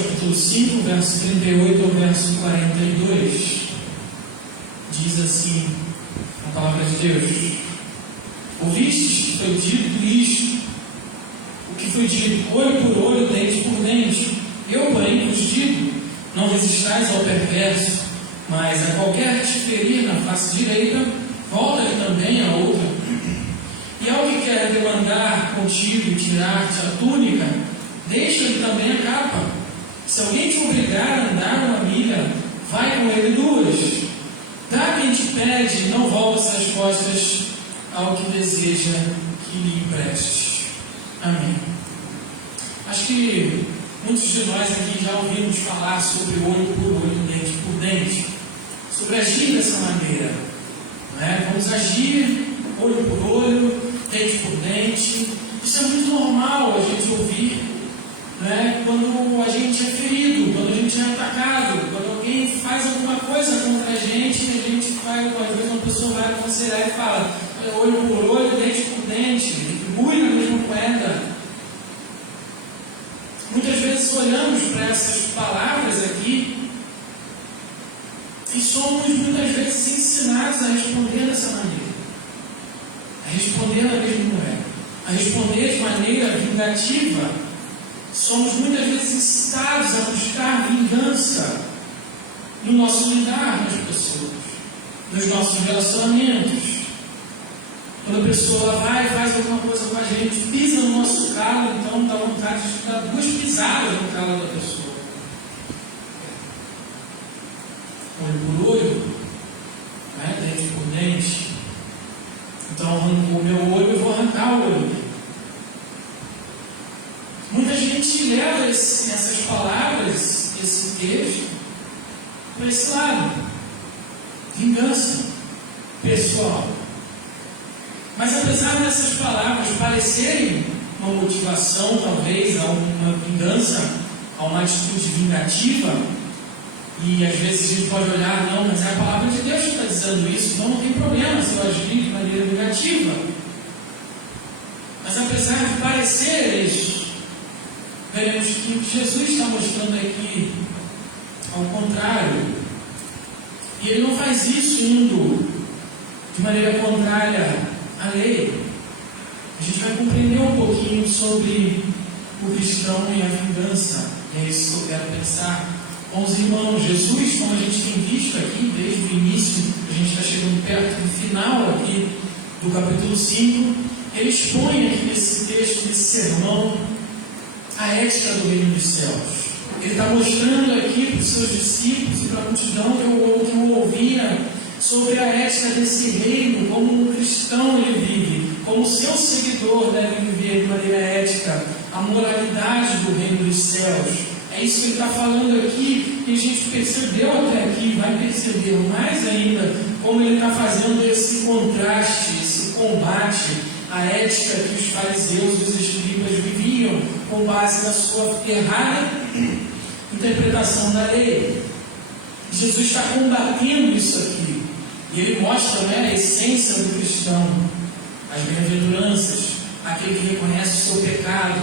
capítulo 5, verso 38 ao verso 42, diz assim a palavra de Deus: Ouvistes que foi dito isto, o que foi dito, olho por olho, dente por dente. Eu, porém, vos digo, não resistais ao perverso, mas a qualquer te ferir na face direita, volta-lhe também a outra. E ao que quer demandar contigo e tirar-te a túnica, deixa-lhe também a capa. Se alguém te obrigar a andar uma milha, vai com ele 2. Dá quem te pede, não volta as costas ao que deseja que lhe empreste. Amém. Acho que muitos de nós aqui já ouvimos falar sobre olho por olho, dente por dente, sobre agir dessa maneira. Não é? Vamos agir olho por olho, dente por dente. Isso é muito normal a gente ouvir, né? Quando a gente é ferido, quando a gente é atacado, quando alguém faz alguma coisa contra a gente vai, às vezes uma pessoa vai aconselhar e fala olho por olho, dente por dente, retribui na mesma moeda. Muitas vezes olhamos para essas palavras aqui e somos muitas vezes ensinados a responder dessa maneira, a responder na mesma moeda, a responder de maneira vingativa. Somos muitas vezes incitados a buscar vingança no nosso lidar nas pessoas, nos nossos relacionamentos. Quando a pessoa vai e faz alguma coisa com a gente, pisa no nosso calo, então dá vontade de dar 2 pisadas no calo da pessoa. Olho por olho, né? Dente por dente. Então, arrancou o meu olho, eu vou arrancar o olho dele. Muita gente leva essas palavras, esse texto, para esse lado. Vingança pessoal. Mas apesar dessas palavras parecerem uma motivação, talvez, a uma vingança, a uma atitude vingativa, e às vezes a gente pode olhar, não, mas é a palavra de Deus que está dizendo isso, então não tem problema se eu agir de maneira vingativa. Mas apesar de parecer isso, veremos que o que Jesus está mostrando aqui, ao contrário, e ele não faz isso indo de maneira contrária à lei. A gente vai compreender um pouquinho sobre o cristão e a vingança. É isso que eu quero pensar com os irmãos. Jesus, como a gente tem visto aqui desde o início, a gente está chegando perto do final aqui do capítulo 5, ele expõe aqui nesse texto, nesse sermão, a ética do reino dos céus. Ele está mostrando aqui para os seus discípulos e para a multidão que o ouvia sobre a ética desse reino, como um cristão ele vive, como seu seguidor deve viver de maneira ética, a moralidade do reino dos céus. É isso que ele está falando aqui, e a gente percebeu até aqui, vai perceber mais ainda, como ele está fazendo esse contraste, esse combate à ética que os fariseus e os escribas viviam, com base na sua errada interpretação da lei. Jesus está combatendo isso aqui, e ele mostra, a essência do cristão, as bem-aventuranças, aquele que reconhece o seu pecado,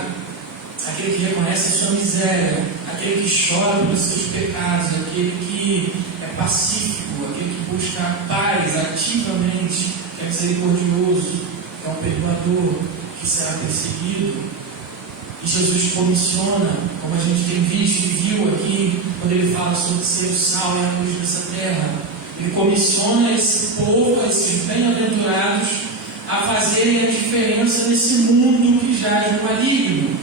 aquele que reconhece a sua miséria, aquele que chora pelos seus pecados, aquele que é pacífico, aquele que busca a paz ativamente, que é misericordioso, que é um perdoador, que será perseguido. E Jesus comissiona, como a gente tem visto e viu aqui, quando ele fala sobre ser o sal e a luz dessa terra, ele comissiona esse povo, esses bem-aventurados, a fazerem a diferença nesse mundo que jaz no maligno,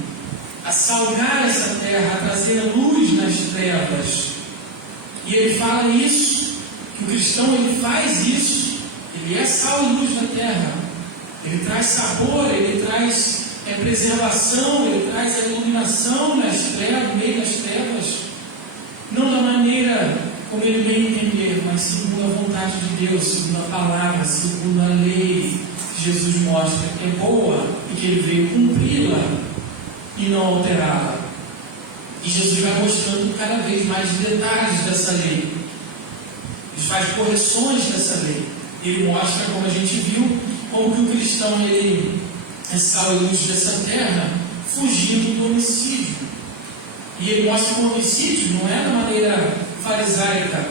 a salgar essa terra, a trazer luz nas trevas. E ele fala isso, que o cristão ele faz isso, ele é sal e luz na terra, ele traz sabor, ele traz preservação, ele traz a iluminação nas trevas, no meio das trevas, não da maneira como ele bem entender, mas segundo a vontade de Deus, segundo a palavra, segundo a lei que Jesus mostra que é boa e que ele veio cumpri-la e não alterá-la. E Jesus vai mostrando cada vez mais detalhes dessa lei. Ele faz correções dessa lei. Ele mostra, como a gente viu, como que o cristão ele é sal e luz dessa terra, fugindo do homicídio. E ele mostra que o homicídio não é da maneira farisaica,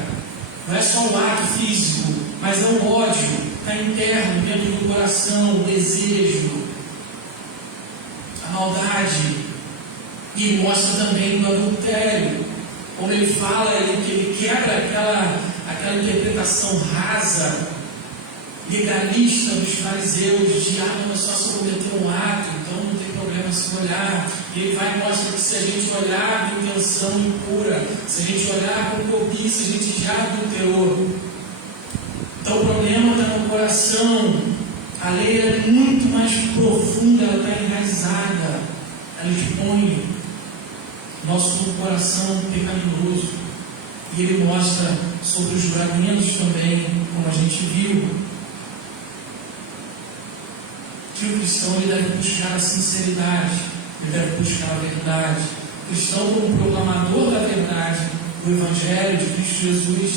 não é só o ato físico, mas é o ódio, está interno, dentro do coração, o desejo, a maldade. E ele mostra também no adultério, como ele fala, que ele quebra aquela interpretação rasa, legalista dos fariseus, de mas só se eu cometer um ato, então não tem problema se olhar. E ele vai e mostra que se a gente olhar com intenção impura, se a gente olhar com cobiça, a gente já adulterou. Então o problema está no coração. A lei é muito mais profunda, ela está enraizada, ela expõe nosso coração pecaminoso. E ele mostra sobre os juramentos também, como a gente viu, que o cristão ele deve buscar a sinceridade, ele deve buscar a verdade. O cristão, como proclamador da verdade, do Evangelho de Cristo Jesus,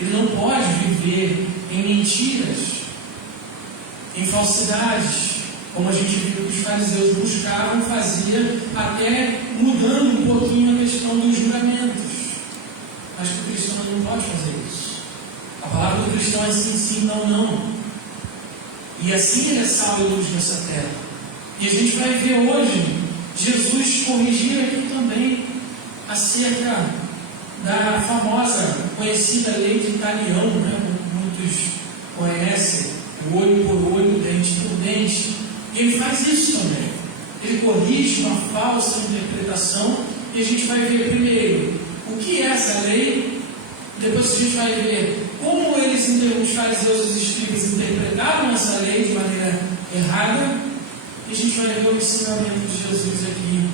ele não pode viver em mentiras, em falsidades, como a gente viu que os fariseus buscavam fazer, até mudando um pouquinho a questão dos juramentos. Mas que o cristão não pode fazer isso. A palavra do cristão é sim, sim, não, não. E assim ele é sal e luz nessa terra. E a gente vai ver hoje Jesus corrigir aqui também acerca da famosa, conhecida lei de Italião, né? Muitos conhecem, o olho por olho, dente por dente. E ele faz isso também. Ele corrige uma falsa interpretação e a gente vai ver primeiro o que é essa lei, depois a gente vai ver como eles, os fariseus e os escribas, interpretaram essa lei de maneira errada, e a gente vai ver o ensinamento de Jesus aqui,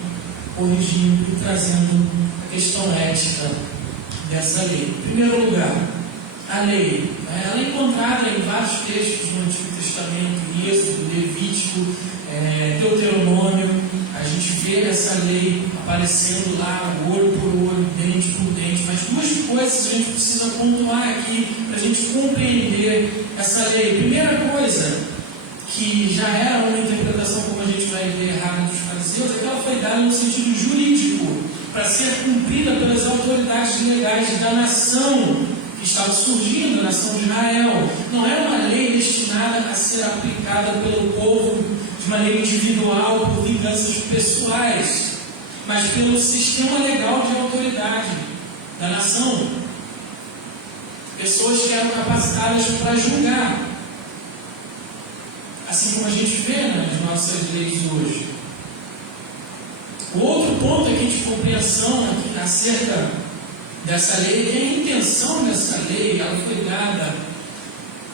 corrigindo e trazendo a questão ética dessa lei. Em primeiro lugar, a lei. Ela é encontrada em vários textos do Antigo Testamento, Êxodo, Levítico, Deuteronômio. A gente vê essa lei aparecendo lá, olho por olho, dente por dente. Mas duas coisas a gente precisa pontuar aqui para a gente compreender essa lei. Primeira coisa, que já era uma interpretação, como a gente vai ver, errada dos fariseus, é que ela foi dada no sentido jurídico, para ser cumprida pelas autoridades legais da nação que estava surgindo, a nação de Israel. Não era uma lei destinada a ser aplicada pelo povo de maneira individual, por vinganças pessoais, mas pelo sistema legal de autoridade da nação. Pessoas que eram capacitadas para julgar, assim como a gente vê nas nossas leis hoje. O outro ponto aqui de compreensão aqui acerca dessa lei é que a intenção dessa lei, ela foi dada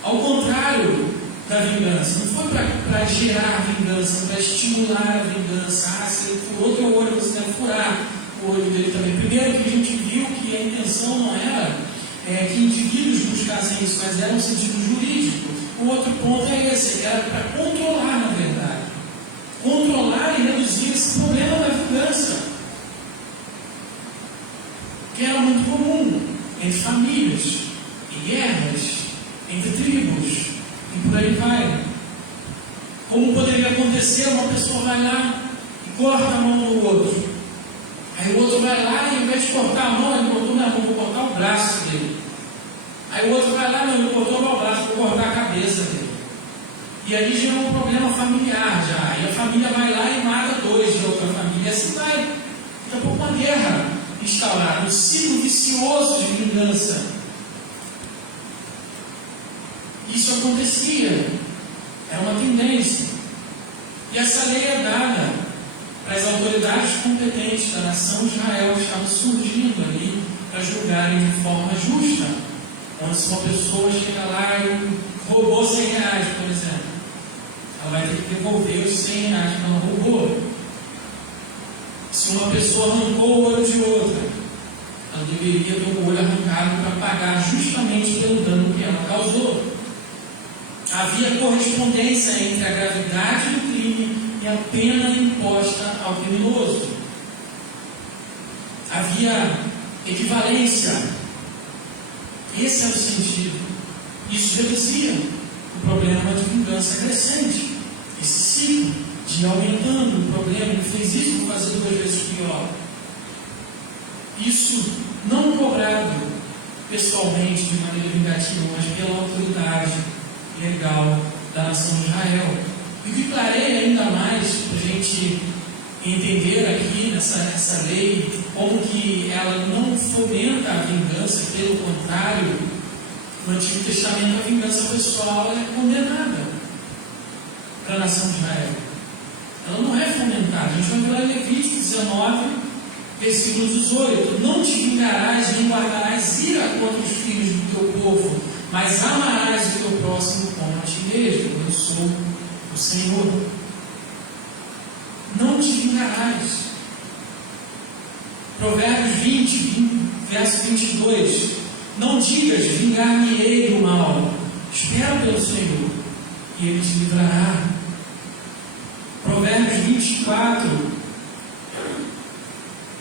ao contrário da vingança. Não foi para gerar vingança, para estimular a vingança. Se ele furou teu olho, você deve furar o olho dele também. Primeiro que a gente viu que a intenção não era que indivíduos buscassem isso, mas era um sentido jurídico. O outro ponto é esse, que era para controlar, na verdade. Controlar e reduzir esse problema da vingança, que era muito comum entre famílias, em guerras, entre tribos, e por aí vai. Como poderia acontecer, uma pessoa vai lá e corta a mão do outro. Aí o outro vai lá e, ao invés de cortar a mão, ele cortou na mão, vou cortar o braço dele. Aí o outro vai lá, não, ele cortou o braço, vou cortar a cabeça dele. E aí gera um problema familiar já. E a família vai lá e mata dois de outra família. E assim vai. Daqui a pouco uma guerra instaurada, um ciclo vicioso de vingança. Isso acontecia. Era uma tendência. E essa lei é dada para as autoridades competentes da nação de Israel, que estavam surgindo ali para julgarem de forma justa. Onde se uma pessoa chega lá e roubou 100 reais, por exemplo, ela vai ter que devolver os 100 reais que ela roubou. Se uma pessoa arrancou o olho de outra, ela deveria ter o olho arrancado para pagar justamente pelo dano que ela causou. Havia correspondência entre a gravidade do crime e a pena imposta ao criminoso. Havia equivalência. Esse era o sentido. Isso reduzia o problema de vingança crescente. Esse ciclo de ir aumentando o problema, ele fez isso, vou fazer 2 vezes pior. Isso não cobrado pessoalmente, de maneira vingativa, mas pela autoridade legal da nação de Israel. E declarei ainda mais, para a gente entender aqui nessa lei, como que ela não fomenta a vingança, pelo contrário, no Antigo Testamento a vingança pessoal é condenada para a nação de Israel. Ela não é fomentada. A gente vai ver lá em Levítico 19, versículo 18: não te vingarás nem guardarás ira contra os filhos do teu povo, mas amarás o teu próximo como a ti mesmo. Eu sou o Senhor. Não te vingarás. Provérbios 20, verso 22: não digas, vingar-me-ei do mal. Espera pelo Senhor e Ele te livrará. Provérbios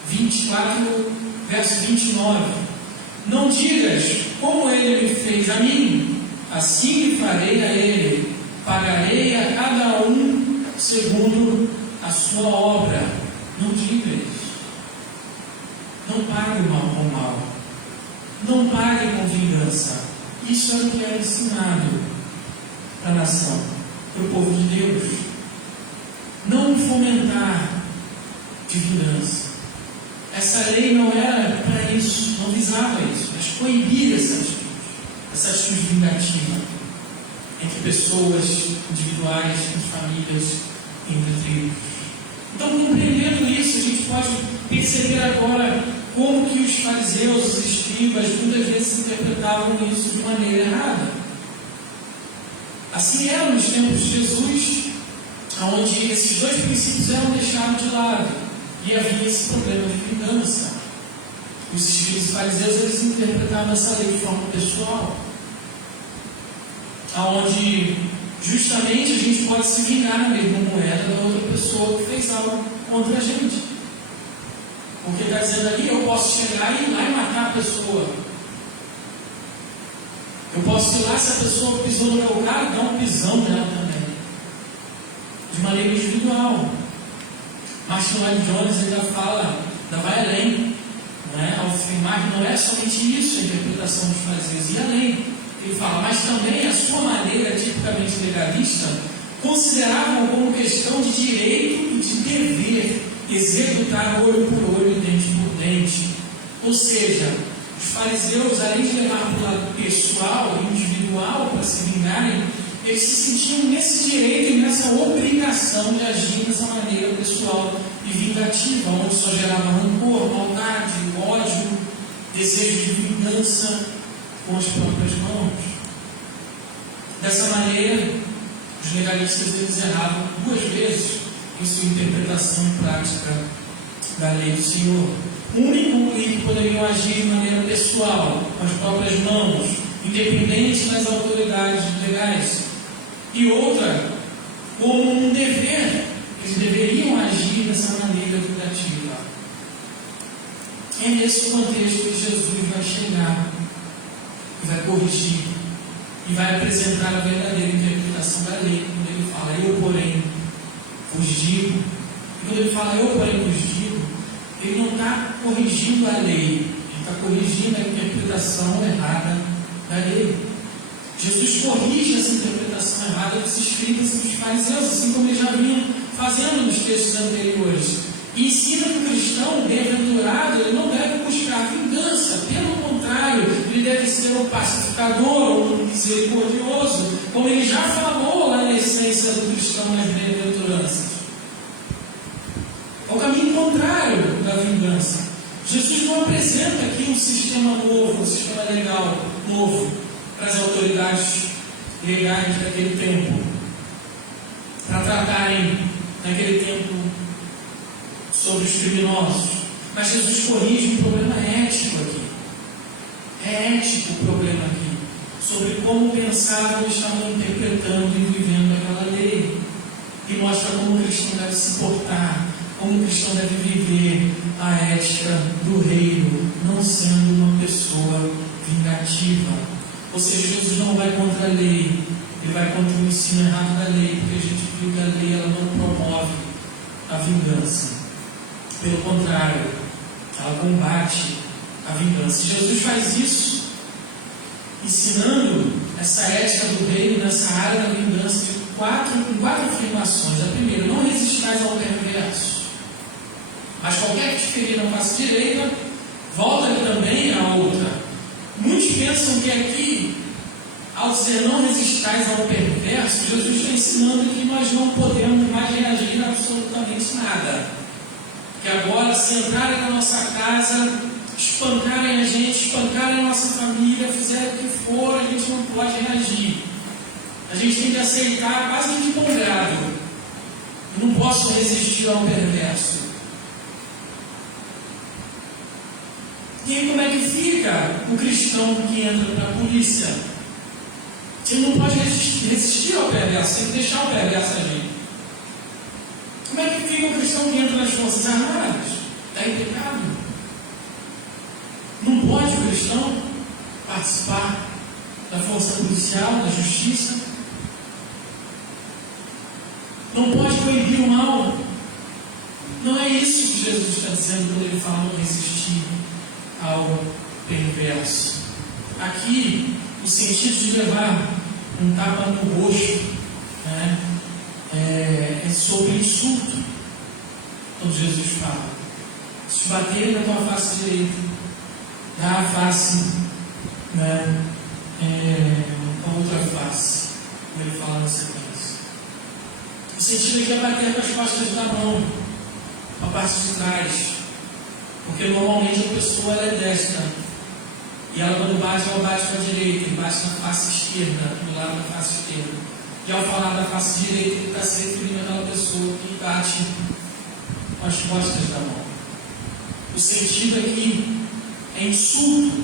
24, verso 29: não digas, como Ele me fez a mim, assim lhe farei a Ele, pagarei a cada um segundo a sua obra. Não digas. Não pague o mal com o mal. Não pague com vingança. Isso é o que é ensinado para a nação, para o povo de Deus. Não fomentar de vingança. Essa lei não era para isso, não visava isso, mas proibir essa atitude vingativa entre pessoas individuais, entre famílias, entre tribos. Então, compreendendo isso, a gente pode perceber agora como que os fariseus, os escribas, muitas vezes interpretavam isso de maneira errada. Assim era nos tempos de Jesus, onde esses dois princípios eram deixados de lado e havia esse problema de vingança. Os escribas e fariseus, eles interpretavam essa lei de forma pessoal, onde justamente a gente pode se vingar na mesma moeda da outra pessoa que fez algo contra a gente. Porque está dizendo ali, eu posso chegar e ir lá e matar a pessoa. Eu posso ir lá, se a pessoa pisou no meu carro, dar um pisão nela também. De maneira individual. Martin Lloyd Jones ainda fala, ainda vai além, ao afirmar que não é somente isso a interpretação dos fariseus, e além. Ele fala, mas também a sua maneira tipicamente legalista consideravam como questão de direito e de dever executar olho por olho, dente por dente. Ou seja, os fariseus, além de levar para o lado pessoal e individual para se vingarem, eles se sentiam nesse direito e nessa obrigação de agir dessa maneira pessoal e vingativa, onde só gerava rancor, maldade, ódio, desejo de vingança com as próprias mãos. Dessa maneira, os legalistas eles erravam duas vezes em sua interpretação e prática da lei do Senhor. Um, que poderiam agir de maneira pessoal, com as próprias mãos, independente das autoridades legais. E outra, como um dever, eles deveriam agir dessa maneira vingativa. É nesse contexto que Jesus vai chegar e vai corrigir e vai apresentar a verdadeira interpretação da lei, quando ele fala, eu porém vos digo. E quando ele fala, eu porém vos digo, ele não está corrigindo a lei, ele está corrigindo a interpretação errada da lei. Jesus corrige essa interpretação errada dos escribas e dos fariseus, assim como ele já vinha fazendo nos textos anteriores. E ensina que o cristão bem-aventurado, ele não deve buscar vingança, pelo contrário, ele deve ser um pacificador, um misericordioso, como ele já falou lá na essência do cristão nas bem-aventuranças. É o caminho contrário da vingança. Jesus não apresenta aqui um sistema novo, um sistema legal novo para as autoridades legais daquele tempo, para tratarem naquele tempo sobre os criminosos. Mas Jesus corrige um problema ético aqui. É ético o problema aqui, sobre como pensavam e estavam interpretando e vivendo aquela lei. E mostra como o cristão deve se portar, como o cristão deve viver a ética do reino, não sendo uma pessoa vingativa. Ou seja, Jesus não vai contra a lei, ele vai contra o ensino errado da lei, porque a gente viu que a lei ela não promove a vingança. Pelo contrário, ela combate a vingança. Jesus faz isso, ensinando essa ética do reino nessa área da vingança com quatro afirmações. A primeira: não resistais ao perverso, mas qualquer que te ferir não faça direita, volta-lhe também a outra. Muitos pensam que aqui, ao dizer não resistais ao perverso, Jesus está ensinando que nós não podemos mais reagir a absolutamente nada. Que agora, se entrarem na nossa casa, espancarem a gente, espancarem a nossa família, fizerem o que for, a gente não pode reagir. A gente tem que aceitar quase que de bom grado. Eu não posso resistir ao perverso. E aí, como é que fica o cristão que entra para a polícia? Ele não pode resistir ao perverso, tem que deixar o perverso agir. Como é que fica o cristão que entra nas Forças Armadas? Está em pecado? Não pode o cristão participar da força policial, da justiça? Não pode proibir o mal? Não é isso que Jesus está dizendo quando ele fala não resistir ao perverso. Aqui, o sentido de levar um tapa no rosto, né, é sobre insulto. Quando Jesus fala: se baterem na tua face direita, dá a face, né, a outra face, como ele fala na sequência. O sentido aqui é bater com as costas da mão, a parte de trás, porque normalmente a pessoa ela é destra, e ela quando bate, ela bate com a direita, e bate na face esquerda, do lado da face esquerda. E ao falar da face direita, ele está se referindo àquela pessoa que bate com as costas da mão. O sentido aqui é insulto,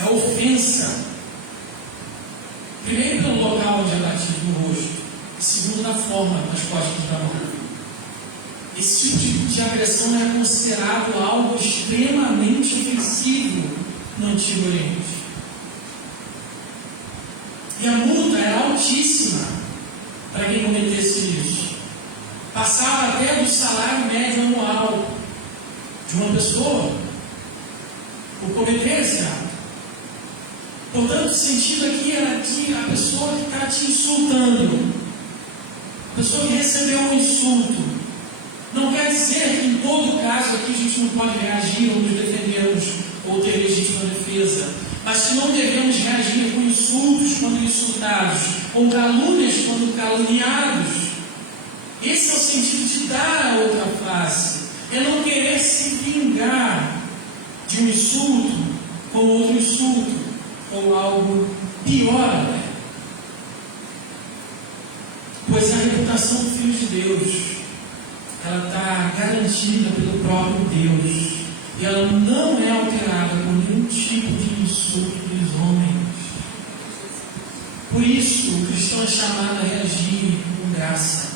é ofensa. Primeiro, pelo local onde é batido no rosto, e segundo, na forma das costas da mão. Esse tipo de agressão era considerado algo extremamente ofensivo no Antigo Oriente. E a multa era altíssima para quem cometesse isso. Passava até do salário médio anual de uma pessoa por cometer esse ato. Portanto, o sentido aqui era que a pessoa que está te insultando, a pessoa que recebeu um insulto, não quer dizer que em todo caso aqui a gente não pode reagir ou nos defendermos ou ter legítima defesa, mas que não devemos reagir com insultos quando insultados, com calúnias quando caluniados. Esse é o sentido de dar a outra face, é não querer se vingar de um insulto com outro insulto, ou algo pior até. Pois a reputação do Filho de Deus, ela está garantida pelo próprio Deus, e ela não é alterada por nenhum tipo de insulto dos homens. Por isso, o cristão é chamado a reagir com graça,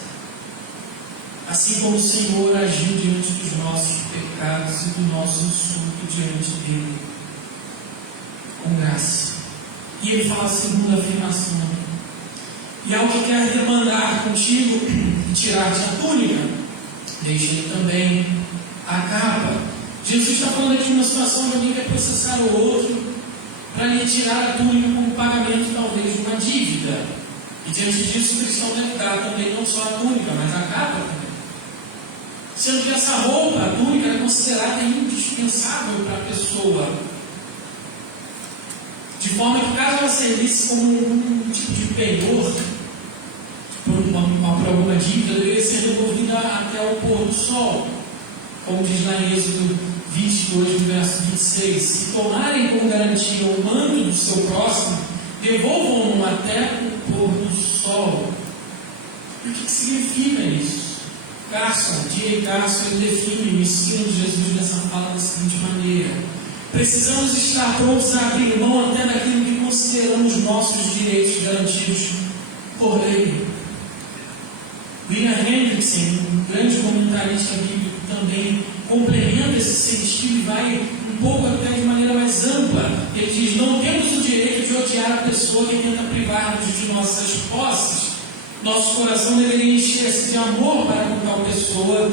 assim como o Senhor agiu diante dos nossos pecados e do nosso insulto diante dele, com graça. E ele fala a segunda afirmação: e ao que quer demandar contigo e tirar-te a túnica, deixa-lhe também a capa. Jesus está falando aqui de uma situação onde alguém quer processar o outro para lhe tirar a túnica como pagamento, talvez, de uma dívida. E diante disso, o cristão deve dar também não só a túnica, mas a capa também. Sendo que essa roupa, a túnica, é considerada indispensável para a pessoa. De forma que, caso ela servisse como um tipo de penhor por alguma dívida, deveria ser devolvida até o pôr do sol. Como diz lá em Êxodo 22, verso 26, se tomarem como garantia o manto do seu próximo, devolvam-no até o pôr do sol. E o que significa isso? Carson, D.A. Carson, ele define o ensino de Jesus nessa fala da seguinte maneira: precisamos estar prontos a abrir mão até daquilo que consideramos nossos direitos garantidos por lei. William Hendrickson, um grande comentarista bíblico, também complementa esse sentido e vai um pouco até de maneira mais ampla. Ele diz: não temos o direito de odiar a pessoa que tenta privar-nos de nossas posses. Nosso coração deveria encher-se de amor para com tal pessoa,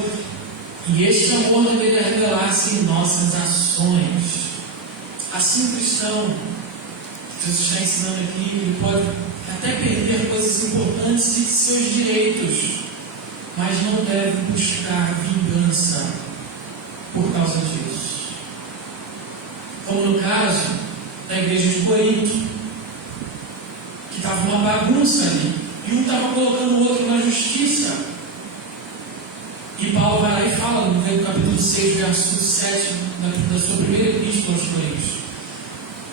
E este amor deveria revelar-se em nossas ações. Assim, o cristão, Jesus está ensinando aqui, ele pode até perder coisas importantes e seus direitos, mas não deve buscar vingança por causa disso. Como no caso da igreja de Corinto, que estava uma bagunça ali, e um estava colocando o outro na justiça. E Paulo vai lá e fala no capítulo 6, verso 7 da sua primeira epístola aos Coríntios: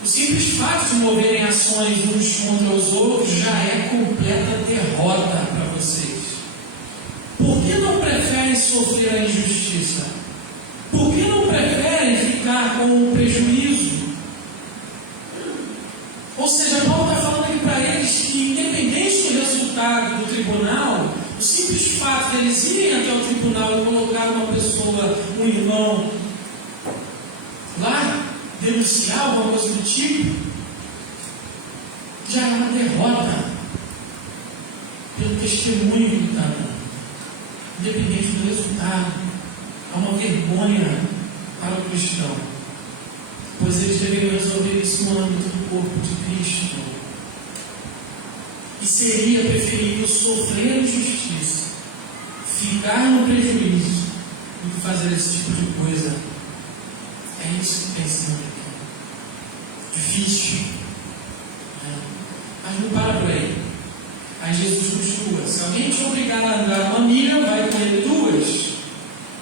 o simples fato de moverem ações uns contra os outros já é completa derrota para vocês. Por que não preferem sofrer a injustiça? Por que não preferem ficar com o prejuízo? Ou seja, Paulo está falando aqui para eles que, independente do resultado do tribunal, o simples fato de eles irem até o tribunal e colocar uma pessoa, um irmão, lá, denunciar alguma coisa do tipo, já é uma derrota pelo testemunho que ele está dando. Independente do resultado, é uma vergonha para o cristão, pois eles deveriam resolver isso no âmbito do corpo de Cristo. E seria preferível sofrer injustiça, ficar no prejuízo, do que fazer esse tipo de coisa. É isso que está ensinando aqui. Difícil. Mas não para por aí. Aí Jesus continua: se alguém te obrigar a andar uma milha, vai com ele 2.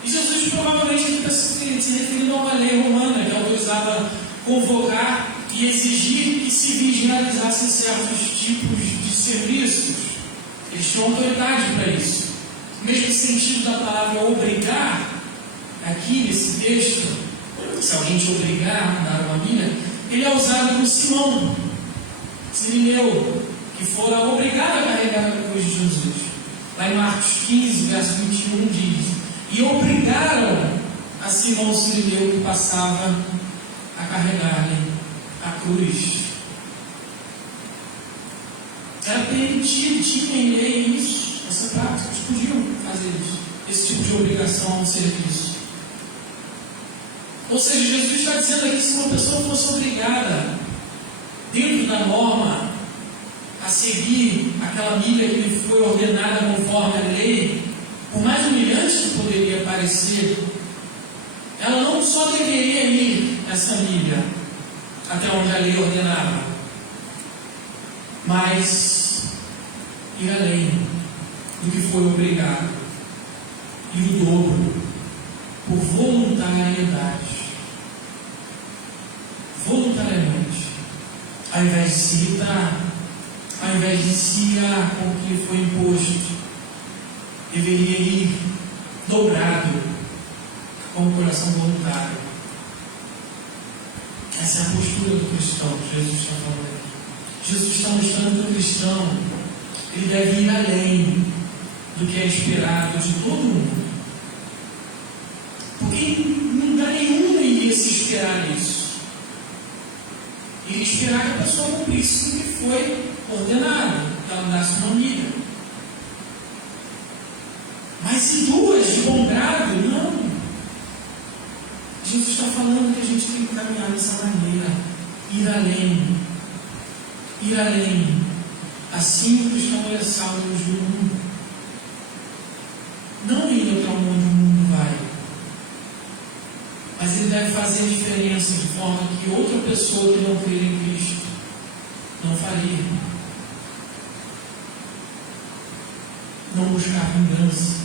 E Jesus provavelmente está se referindo a uma lei romana que autorizava convocar e exigir que civis realizassem certos tipos de serviços. Eles tinham autoridade para isso. O mesmo sentido da palavra obrigar, aqui nesse texto, se alguém te obrigar a andar uma milha, ele é usado por Simão, Sirineu, que fora obrigado a carregar a cruz de Jesus. Lá em Marcos 15, verso 21 diz: e obrigaram a Simão Sirineu, que passava, a carregar-lhe a cruz. Era permitido, tinha em lei isso, essa prática, eles podiam fazer isso, esse tipo de obrigação a um serviço. Ou seja, Jesus está dizendo aqui que se uma pessoa fosse obrigada, dentro da norma, a seguir aquela milha que lhe foi ordenada conforme a lei, por mais humilhante que poderia parecer, ela não só deveria ir essa milha até onde a lei ordenava, mas ir além do que foi obrigado, e o dobro, por voluntariedade. Voluntariamente, ao invés de se irritar, ao invés de se irar com o que foi imposto, deveria ir dobrado, com o coração voluntário. Essa é a postura do cristão que Jesus está falando aqui. Jesus está mostrando que o cristão, ele deve ir além do que é esperado de todo mundo. Porque em lugar nenhum iria se esperar isso. Iria esperar que a pessoa cumprisse o que foi ordenado, que ela andasse uma milha. Mas se duas de bom grado, não. Jesus está falando que a gente tem que caminhar dessa maneira, ir além. Ir além. Assim o cristão é salvo do mundo. Não ir para onde o mundo vai. Mas ele deve fazer diferença de forma que outra pessoa que não crê em Cristo não faria. Não buscar vingança.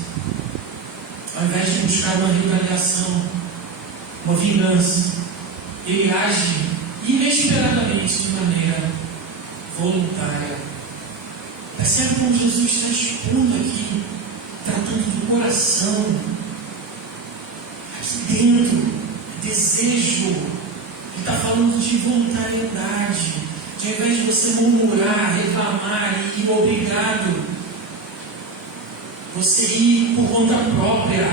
Ao invés de buscar uma retaliação, uma vingança, ele age inesperadamente de maneira voluntária. Percebe como Jesus está expondo aqui, tratando do coração, aqui dentro, desejo. Ele está falando de voluntariedade, que ao invés de você murmurar, reclamar e ir obrigado, você ir por conta própria,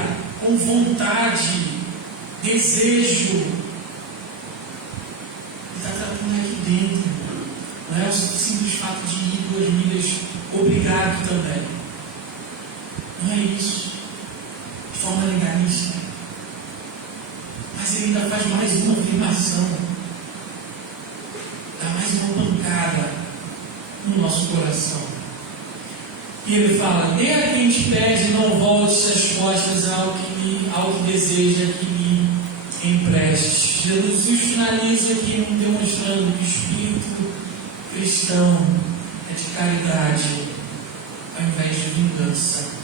com vontade, desejo. Ele está tratando aqui dentro. Não é o simples fato de ir 2 milhas obrigado também. Não é isso. De forma legalista. ele ainda faz mais uma afirmação, dá mais uma pancada no nosso coração. E ele fala: dê a quem te pede, não volte as costas ao que deseja que lhe empreste. Jesus finaliza aqui demonstrando que o espírito cristão é de caridade ao invés de vingança.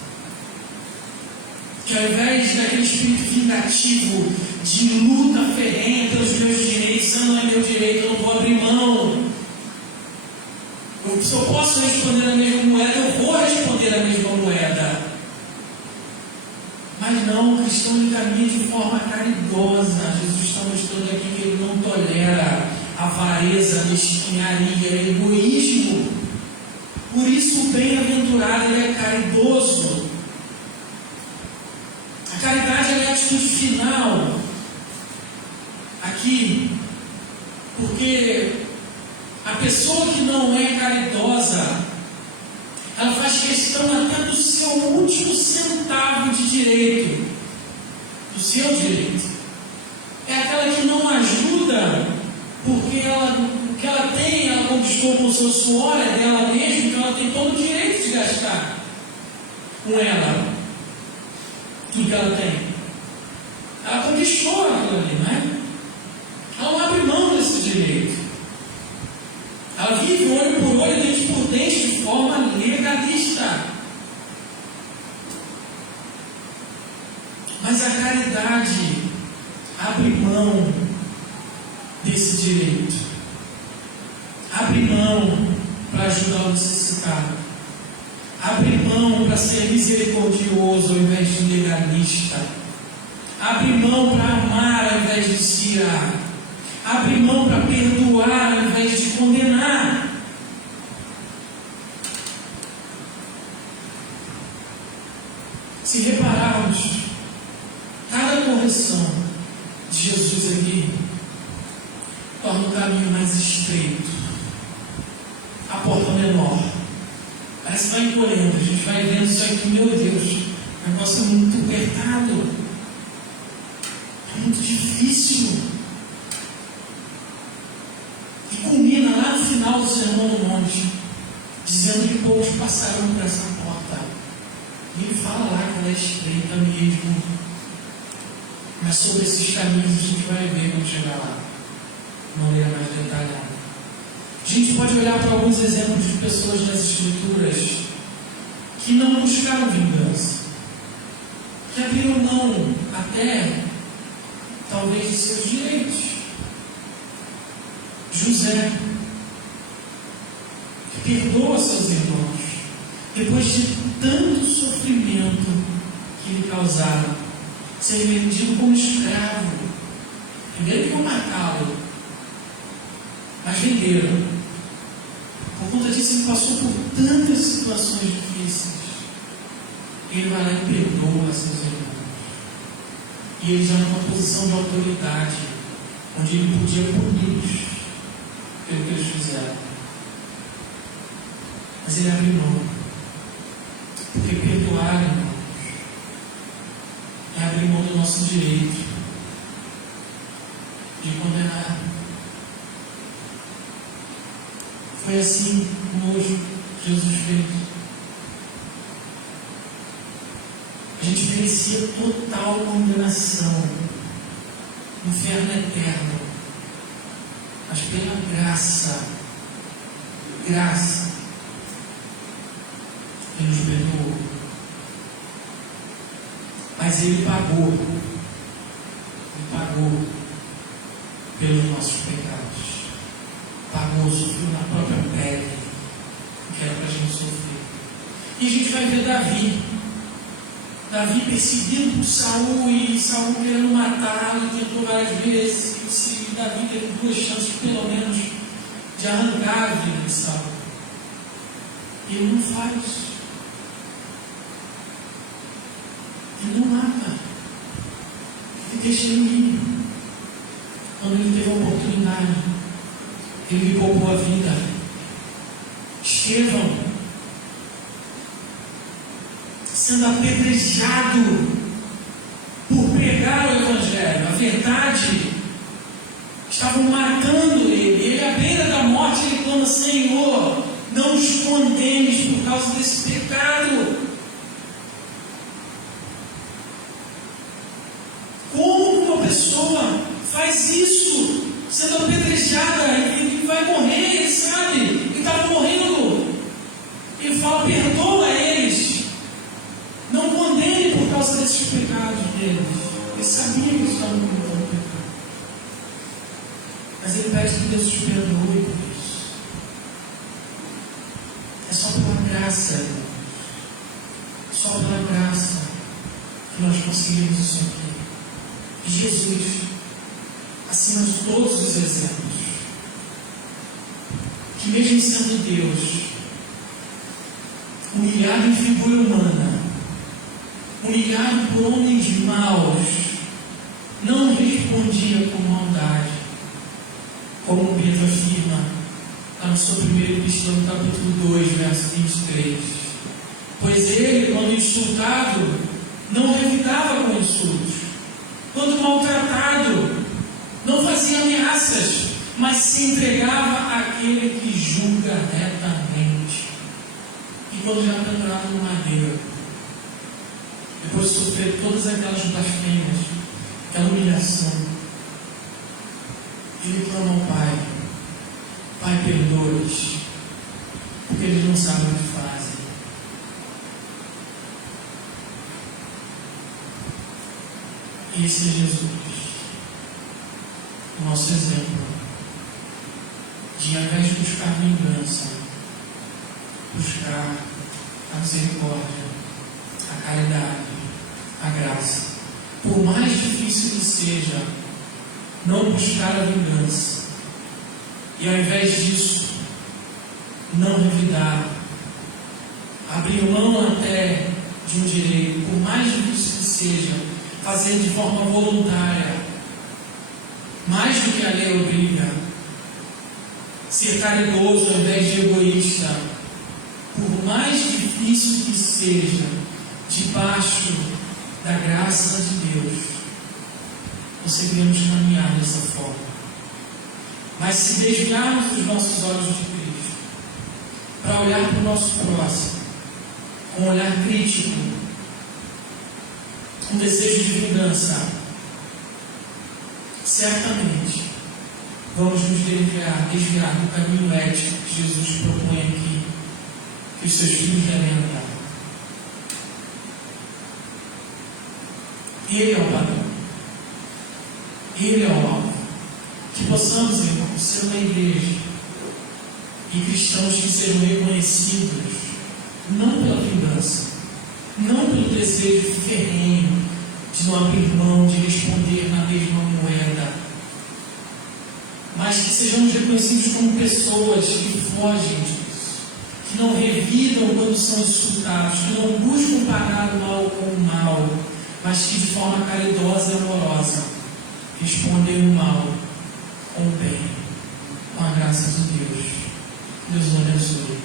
Que ao invés daquele espírito vingativo, de luta ferrenha pelos meus direitos, não é meu direito, eu não vou abrir mão. Se eu posso responder a mesma moeda, eu vou responder a mesma moeda. Mas não, o cristão caminha de forma caridosa. Jesus está mostrando aqui que ele não tolera avareza, mesquinharia, egoísmo. Por isso o bem-aventurado ele é caridoso. A caridade é a atitude final aqui, porque a pessoa que não é caridosa, ela faz questão até do seu último centavo de direito, do seu direito. É aquela que não ajuda, porque o que ela tem, ela conquistou com o seu suor, é dela mesma, então ela tem todo o direito de gastar com ela tudo que ela tem. Ela conquistou aquilo ali, não é? Ela não abre mão desse direito. Ela vive olho por olho, dente por dente, de forma legalista. Mas a caridade abre mão desse direito. Abre mão para ajudar o necessitado. Abre mão para ser misericordioso ao invés de legalista. Abre mão para amar ao invés de se irar. Abre mão para perdoar ao invés de condenar. Se repararmos, cada correção de Jesus aqui torna o caminho mais estreito, a porta menor. Parece que vai encolhendo, a gente vai vendo isso aqui, meu Deus, o negócio é muito apertado, é muito difícil. E culmina lá no final do Sermão do Monte, dizendo que poucos passaram por essa porta. E ele fala lá que ela é estreita mesmo. Mas sobre esses caminhos a gente vai ver quando chegar lá, de maneira mais detalhada. A gente pode olhar para alguns exemplos de pessoas nas Escrituras que não buscaram vingança, que abriram mão até, talvez, de seus direitos. José, que perdoa seus irmãos, depois de tanto sofrimento que lhe causaram, ser vendido como escravo. Primeiro que vão matá-lo, mas venderam. Por conta disso, ele passou por tantas situações difíceis. Ele vai lá e perdoa seus irmãos. E ele já numa posição de autoridade, onde ele podia puni-los pelo que eles fizeram. Mas ele abriu mão. Porque perdoar, irmãos, é abrir mão do nosso direito de condenar. Foi assim como hoje Jesus fez. A gente merecia total condenação, inferno eterno. Mas pela graça, Ele nos perdoou. Mas Ele pagou pelos nossos pecados. Pagou, sofreu na própria pele, que era para a gente sofrer. E a gente vai ver Davi perseguido por Saul, e Saul querendo matá-lo, tentou várias vezes. E Davi teve 2 chances, pelo menos, de arrancar a vida de Saul. E ele não faz. Ele não mata. Ele deixa ele ir. Quando ele teve a oportunidade, ele lhe poupou a vida. Estevão, sendo apedrejado por pregar pregar o Evangelho, a verdade, estavam matando ele. Ele, à beira da morte, ele clama: Senhor, não os condenes por causa desse pecado. Como uma pessoa faz isso, sendo apedrejada e vai morrer, ele sabe, ele estava morrendo. Ele fala: perdoa eles, não condene por causa desses pecados deles. Ele sabia que eles estavam cometendo pecado, mas ele pede que Deus os perdoe por isso. É só pela graça, irmãos. Só pela graça que nós conseguimos isso aqui. E Jesus, acima de todos os exemplos, que mesmo sendo Deus, humilhado em figura humana, humilhado por homens maus, não respondia com maldade, como Pedro afirma lá no seu primeiro epístola, no capítulo 2, verso 23. Pois ele, quando insultado, não revidava com insultos. Quando maltratado, não fazia ameaças, mas se entregava àquele que julga retamente. E quando já pendurado no madeiro, depois de sofrer todas aquelas blasfêmias, aquela humilhação, ele clama ao Pai: Pai, perdoa-os, porque eles não sabem o que fazem. E esse é Jesus, o nosso exemplo de, ao invés de buscar vingança, buscar a misericórdia, a caridade, a graça. Por mais difícil que seja, não buscar a vingança, e ao invés disso, não revidar, abrir mão até de um direito, por mais difícil que seja, fazer de forma voluntária, mais do que a lei obriga, ser caridoso ao invés de egoísta, por mais difícil que seja, debaixo da graça de Deus, conseguiremos caminhar dessa forma. Mas se desviarmos os nossos olhos de Cristo para olhar para o nosso próximo com um olhar crítico, um desejo de vingança, certamente vamos nos desviar do caminho ético que Jesus propõe aqui, que os seus filhos devem andar. Ele é o padrão, Ele é o alvo. Que possamos, irmãos, ser uma igreja e cristãos que sejam reconhecidos não pela vingança, não pelo desejo ferrenho de não abrir mão, de responder na mesma moeda, mas que sejamos reconhecidos como pessoas que fogem disso, que não revidam quando são insultados, que não buscam pagar o mal com o mal, mas que de forma caridosa e amorosa respondem o mal com o bem, com a graça de Deus. Deus o abençoe.